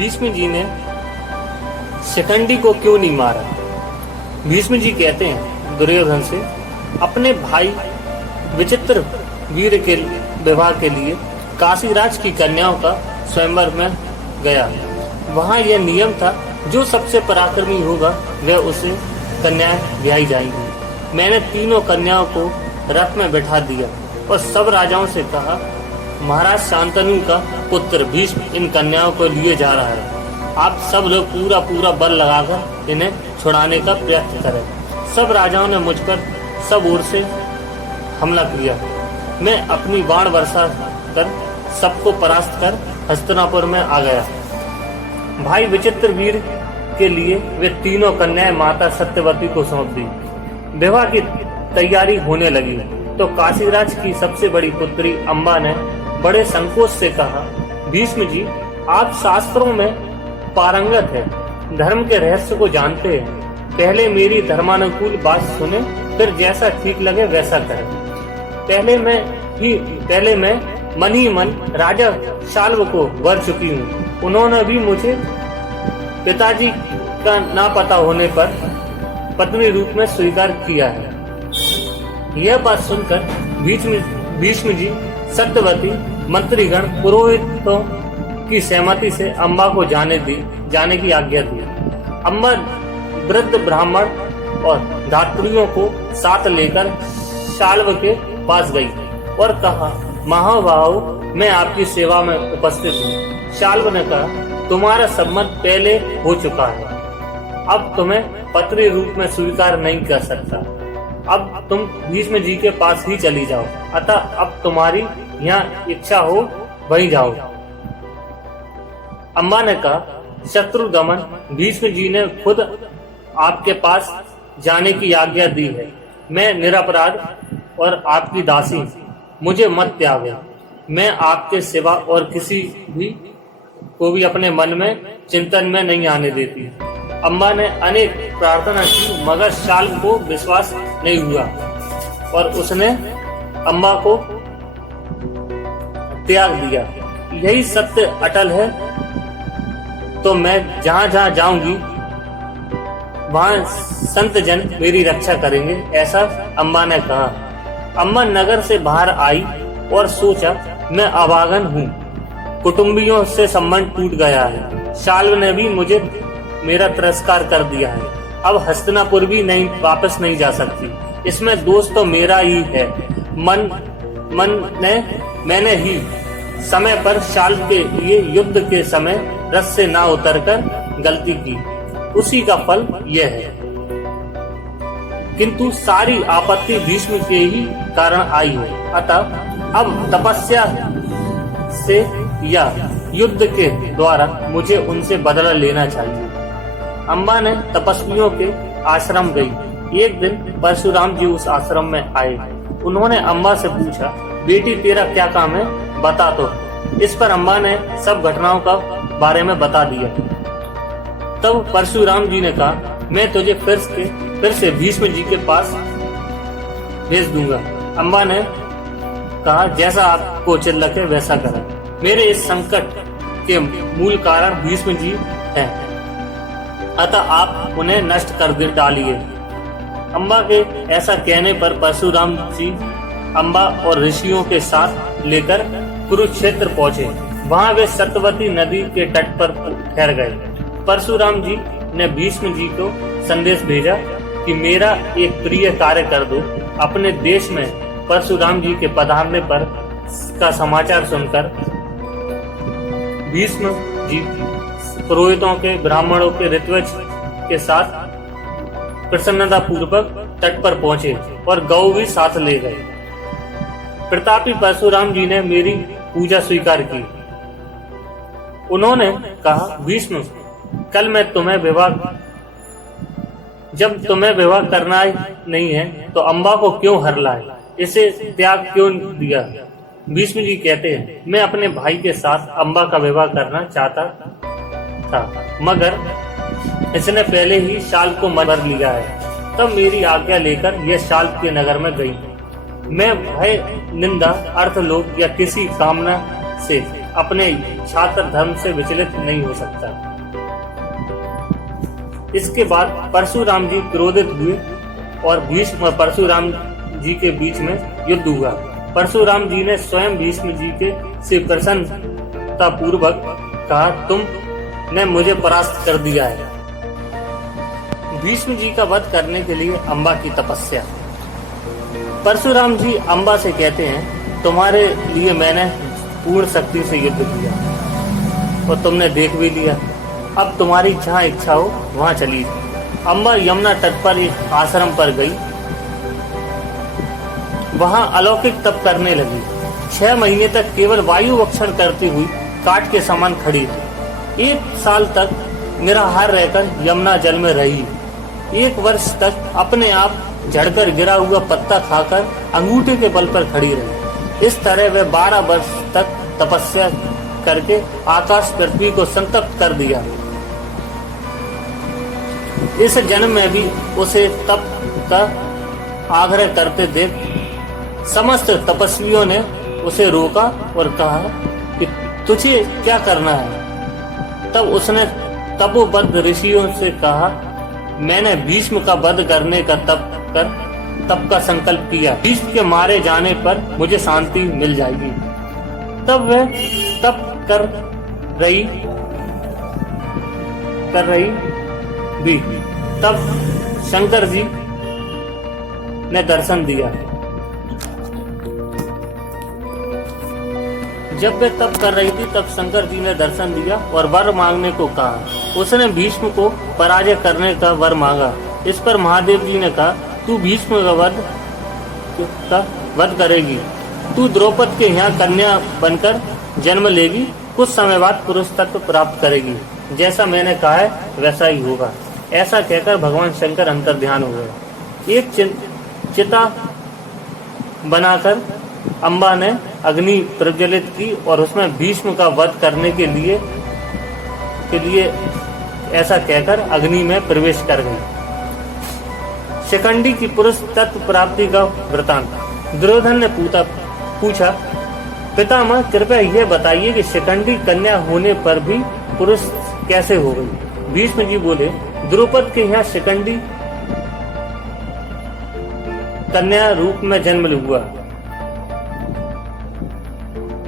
भीष्म जी ने शिखंडी को क्यों नहीं मारा? भीष्म जी कहते हैं दुर्योधन से, अपने भाई विचित्र वीर के विवाह के लिए काशीराज की कन्याओं का स्वयंवर में गया। वहां यह नियम था, जो सबसे पराक्रमी होगा वह उसे कन्याएं ब्याही जाएंगी। मैंने तीनों कन्याओं को रथ में बैठा दिया और सब राजाओं से कहा, महाराज शांतनु का पुत्र भीष्म इन कन्याओं को लिए जा रहा है। आप सब लोग पूरा बल लगाकर इन्हें छुड़ाने का प्रयत्न करें। सब राजाओं ने मुझ पर सब ओर से हमला किया। मैं अपनी बाण वर्षा कर सबको परास्त कर हस्तिनापुर में आ गया। भाई विचित्र वीर के लिए वे तीनों कन्याएं माता सत्यवती को सौंप दी। विवाह की तैयारी होने लगी तो काशीराज की सबसे बड़ी पुत्री अम्बा ने बड़े संकोच से कहा, भीष्म जी, आप शास्त्रों में पारंगत है, धर्म के रहस्य को जानते हैं। पहले मेरी धर्मानुकूल बात सुने, फिर जैसा ठीक लगे वैसा करें। पहले मैं मन ही मन राजा शाल्व को वर चुकी हूँ। उन्होंने भी मुझे पिताजी का ना पता होने पर पत्नी रूप में स्वीकार किया है। यह बात सुनकर भीष्म जी सत्यवती, मंत्रीगण, पुरोहितों की सहमति से अम्बा को जाने की आज्ञा दी। अम्बा वृद्ध ब्राह्मण और धात्रियों को साथ लेकर शाल्व के पास गई और कहा, महाबाहु, मैं आपकी सेवा में उपस्थित हूँ। शाल्व ने कहा, तुम्हारा संबंध पहले हो चुका है, अब तुम्हें पत्नी रूप में स्वीकार नहीं कर सकता। अब तुम भीष्म जी के पास ही चली जाओ, अतः अब तुम्हारी यहाँ इच्छा हो वहीं जाओ। अम्बा ने कहा, शत्रु दमन, भीष्म जी ने खुद आपके पास जाने की आज्ञा दी है। मैं निरपराध और आपकी दासी, मुझे मत त्यागे। मैं आपके सिवा और किसी भी को भी अपने मन में चिंतन में नहीं आने देती। अम्बा ने अनेक प्रार्थना की, मगर शाल्व को विश्वास नहीं हुआ और उसने अम्बा को त्याग दिया। यही सत्य अटल है, तो मैं जहाँ जहाँ जाऊंगी वहाँ संत जन मेरी रक्षा करेंगे, ऐसा अम्बा ने कहा। अम्बा नगर से बाहर आई और सोचा, मैं अभागन हूँ, कुटुंबियों से संबंध टूट गया है। शाल्व ने भी मुझे मेरा तिरस्कार कर दिया है। अब हस्तिनापुर भी वापस नहीं जा सकती। इसमें दोष तो मेरा ही है। मैंने ही समय पर शाल्व के लिए युद्ध के समय रथ से ना उतरकर गलती की, उसी का फल यह है। किंतु सारी आपत्ति भीष्म के ही कारण आई है, अतः अब तपस्या से या युद्ध के द्वारा मुझे उनसे बदला लेना चाहिए। अम्बा ने तपस्वियों के आश्रम गई। एक दिन परशुराम जी उस आश्रम में आए। उन्होंने अम्बा से पूछा, बेटी तेरा क्या काम है, बता तो। इस पर अम्बा ने सब घटनाओं का बारे में बता दिया। तब परशुराम जी ने कहा, मैं तुझे फिर से भीष्म जी के पास भेज दूंगा। अम्बा ने कहा, जैसा आपको उचित लगे वैसा करें। मेरे इस संकट के मूल कारण भीष्म जी हैं, अतः आप उन्हें नष्ट कर डालिए। अम्बा के ऐसा कहने पर परशुराम जी अम्बा और ऋषियों के साथ लेकर कुरुक्षेत्र पहुंचे। वहां वे सत्यवती नदी के तट पर ठहर गए। परशुराम जी ने भीष्म जी को संदेश भेजा कि मेरा एक प्रिय कार्य कर दो। अपने देश में परशुराम जी के पधारने पर का समाचार सुनकर भीष्म जी पुरोहितों के, ब्राह्मणों के, ऋत्विज के साथ प्रसन्नता पूर्वक तट पर पहुंचे और गौ भी साथ ले गए। प्रतापी परशुराम जी ने मेरी पूजा स्वीकार की। उन्होंने कहा, भीष्म, कल मैं जब तुम्हें विवाह करना नहीं है तो अम्बा को क्यों हर लाए, इसे त्याग क्यों दिया? भीष्म जी कहते हैं, मैं अपने भाई के साथ अम्बा का विवाह करना चाहता था, मगर इसने पहले ही शाल्व को मर लिया है। तब मेरी आज्ञा लेकर यह शाल्व के नगर में गई। मैं भय, निंदा, अर्थलोभ या किसी कामना से अपने छात्र धर्म से विचलित नहीं हो सकता। इसके बाद परशुराम जी क्रोधित हुए और भीष्म और परशुराम जी के बीच में युद्ध हुआ। परशुराम जी ने स्वयं भीष्म जी के से प्रसन्नता पूर्वक कहा, तुमने मुझे परास्त कर दिया है। भीष्म जी का वध करने के लिए अम्बा की तपस्या। परशुराम जी अम्बा से कहते हैं, तुम्हारे लिए मैंने पूर्ण शक्ति से युद्ध किया और तुमने देख भी लिया, अब तुम्हारी जहाँ इच्छा हो वहाँ चली। अम्बा यमुना तट पर एक आश्रम पर गई, वहां अलौकिक तप करने लगी। 6 महीने तक केवल वायु भक्षण करती हुई काठ के समान खड़ी थी। 1 साल तक निराहार रहकर यमुना जल में रही। 1 वर्ष तक अपने आप झड़कर गिरा हुआ पत्ता खाकर अंगूठे के बल पर खड़ी रही। इस तरह वह 12 वर्ष तक तपस्या करके आकाश पृथ्वी को संतप्त कर दिया। इस जन्म में भी उसे तप का आग्रह करते देख समस्त तपस्वियों ने उसे रोका और कहा कि तुझे क्या करना है। तब उसने तपोबद्ध ऋषियों से कहा, मैंने भीष्म का वध करने का तप का संकल्प किया। भीष्म के मारे जाने पर मुझे शांति मिल जाएगी। तब वह तप कर रही भी। तब शंकर जी ने दर्शन दिया। जब वे तप कर रही थी तब शंकर जी ने दर्शन दिया और वर मांगने को कहा। उसने भीष्म को पराजय करने का वर मांगा। इस पर महादेव जी ने कहा, तू भीष्म का वध करेगी, तू द्रौपद के यहाँ कन्या बनकर जन्म लेगी, कुछ समय बाद पुरुष तत्व प्राप्त करेगी, जैसा मैंने कहा है वैसा ही होगा। ऐसा कहकर भगवान शंकर अंतर्ध्यान हो गए। एक चिता बनाकर अम्बा ने अग्नि प्रज्वलित की और उसमें भीष्म का वध करने के लिए ऐसा कहकर अग्नि में प्रवेश कर गई। शिखंडी की पुरुष तत्व प्राप्ति का वृतांत। दुर्योधन ने पूछा, पितामह कृपया यह बताइए कि शिखंडी कन्या होने पर भी पुरुष कैसे हो गई। भीष्म जी बोले, द्रौपद के यहाँ शिखंडी कन्या रूप में जन्म हुआ।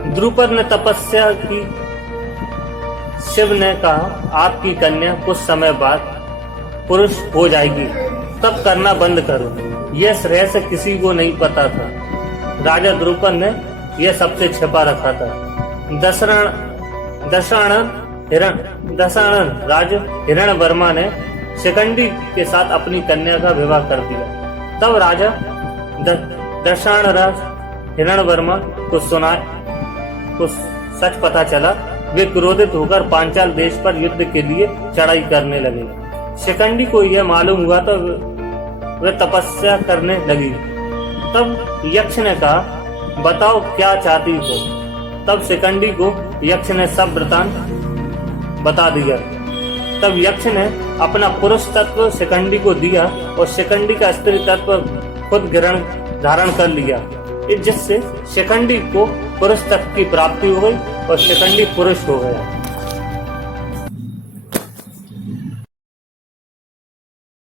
द्रुपद ने तपस्या की। शिव ने कहा, आपकी कन्या कुछ समय बाद पुरुष हो जाएगी, तब करना बंद करो। यह रहस्य किसी को नहीं पता था। राजा द्रुपद ने यह सबसे छिपा रखा था। दशानन राज हिरण्यवर्मा ने शिखंडी के साथ अपनी कन्या का विवाह कर दिया। तब राजा दशानन हिरण्यवर्मा को सच पता चला। वे क्रोधित होकर पांचाल देश पर युद्ध के लिए चढ़ाई करने लगे। शिखंडी को यह मालूम हुआ तो वे तपस्या करने लगी। तब यक्ष ने कहा, बताओ क्या चाहती हो। तब शिखंडी को यक्ष ने सब वृतांत बता दिया। तब यक्ष ने अपना पुरुष तत्व शिखंडी को दिया और शिखंडी का स्त्री तत्व खुद धारण कर लिया, जिससे शिखंडी को पुरुष तत्व की प्राप्ति हो गई और शिखंडी पुरुष हो गया।